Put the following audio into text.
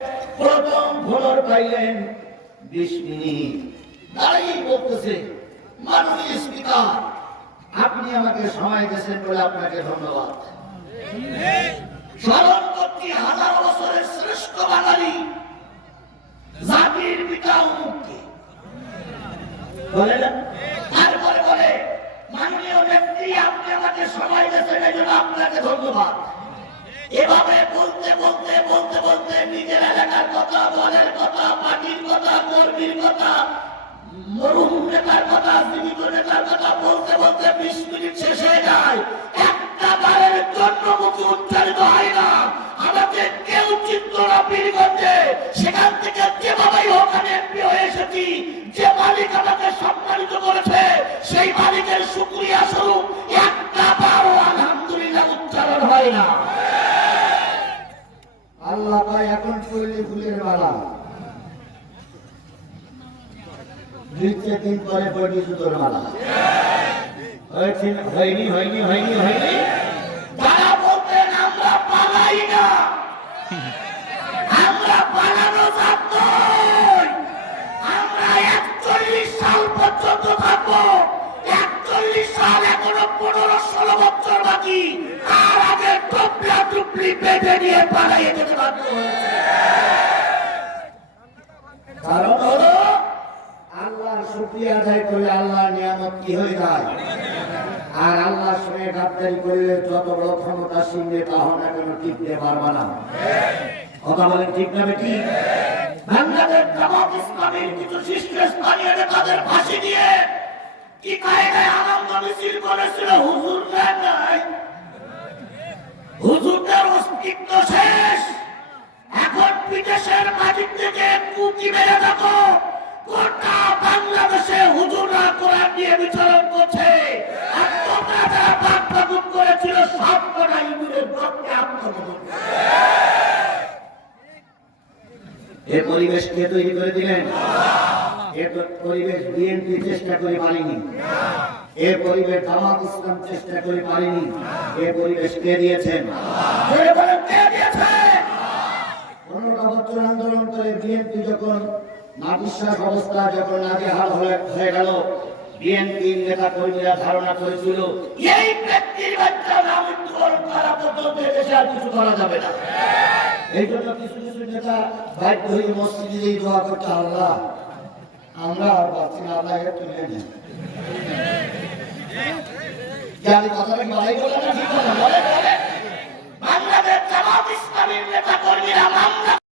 প্রথম ফ্লোর পাইলেন 20 মিনিট দাঁড়িয়ে বলতেছে, মাননীয় স্পিকার, আপনি আমাকে সময় দিয়েছেন বলে আপনাকে ধন্যবাদ। স্মরণ করছি হাজার বছরের শ্রেষ্ঠ বাঙালি জাতির পিতা মুক্তি বলে না। তারপরে বলে, মাননীয় নেত্রী, আপনি আমাকে সময় দিয়েছেন এই জন্য আপনাকে ধন্যবাদ। এভাবে বলতে বলতে বলতে বলতে নিজের এলাকার কথা, দলের কথা, পার্টির কথা, কর্মীর কথা, মরহুম নেতার কথা, জীবিত নেতার কথা বলতে বলতে 20 মিনিট শেষ হয়ে যায়। একটা বারের জন্য মুখে উচ্চারিত হয় না, আমাকে কেউ চিনতো না পীরগঞ্জে। সেখান থেকে যেভাবেই হোক আমি এমপি হয়ে এসেছি। যে মালিক আমাকে সম্মানিত করেছে সেই মালিকের শুকরিয়া স্বরূপ একটা বারও আলহামদুলিল্লাহ উচ্চারণ হয় না। আল্লাহ পায় এখন চল্লি ফুলের মালা, 2-3 পরে পড়ি জুতোর মালা। হয়নি হয়নি হয়নি হয়নি। যারা বলতেন আমরা পালাই না, আমরা পালানো জাত নই। আমরা 41 সাল পর্যন্ত থাকবো। 41 সাল এখনো 15-16 বছর বাকি। আর আগে টুপলা টুপলি বেঁধে নিয়ে পালাইয়ে যেতে বাধ্য হয়েছে। কারণ হলো আল্লাহর শুকরিয়া আদায় করলে আল্লাহর নিয়ামত কি হয়ে যায়। আর আল্লাহর সঙ্গে গাদ্দারি করলে যত বড় ক্ষমতাসীন নেতা হন না কেন টিকতে পারবা না। কথা বলেন ঠিক না বেটি? বাংলাদেশ জামাত ইসলামীর কিছু শীর্ষস্থানীয় নেতাদের ফাঁসি দিয়ে কি কায়দায় আনন্দ মিছিল করেছিল হুজুররা নাই। হুজুরদের অস্তিত্ব শেষ। এখন বিদেশের মাটির থেকে কুকি মেরে থাকো। গোটা বাংলাদেশে হুজুররা কোরআন নিয়ে বিচরণ করছে। আর তোমরা যারা বাকবাগুন করেছিল সব কটা ইঁদুরের গর্তে আত্মগোপন। এই পরিবেশ কে তৈরি করে দিলেন? এ পরিবেশ বিএনপি চেষ্টা করে পারেনি। এ পরিবেশ জামাত ইসলাম চেষ্টা করে পারেনি। এ পরিবেশ কে দিয়েছেন? 15টা বছর আন্দোলন করে বিএনপি যখন নাবিশ্বাস অবস্থা যখন নাজেহাল হয়ে গেল, বিএনপির নেতা কর্মীরা ধারণা করেছিল এই ব্যক্তির বাচ্চা নাম মৃত্যুবরণ করা পর্যন্ত দেশে আর কিছু করা যাবে না। এই জন্য কিছু কিছু নেতা বাধ্য হয়ে মসজিদেই দোয়া করতে, আল্লাহ আমরা আর পাচ্ছি না, আল্লাহ এর তুলে নেন। কথাটা লড়াই করলে না ঠিক কথা বলে। বাংলাদেশ জামাত ইসলামীর নেতা কর্মীরা মামলা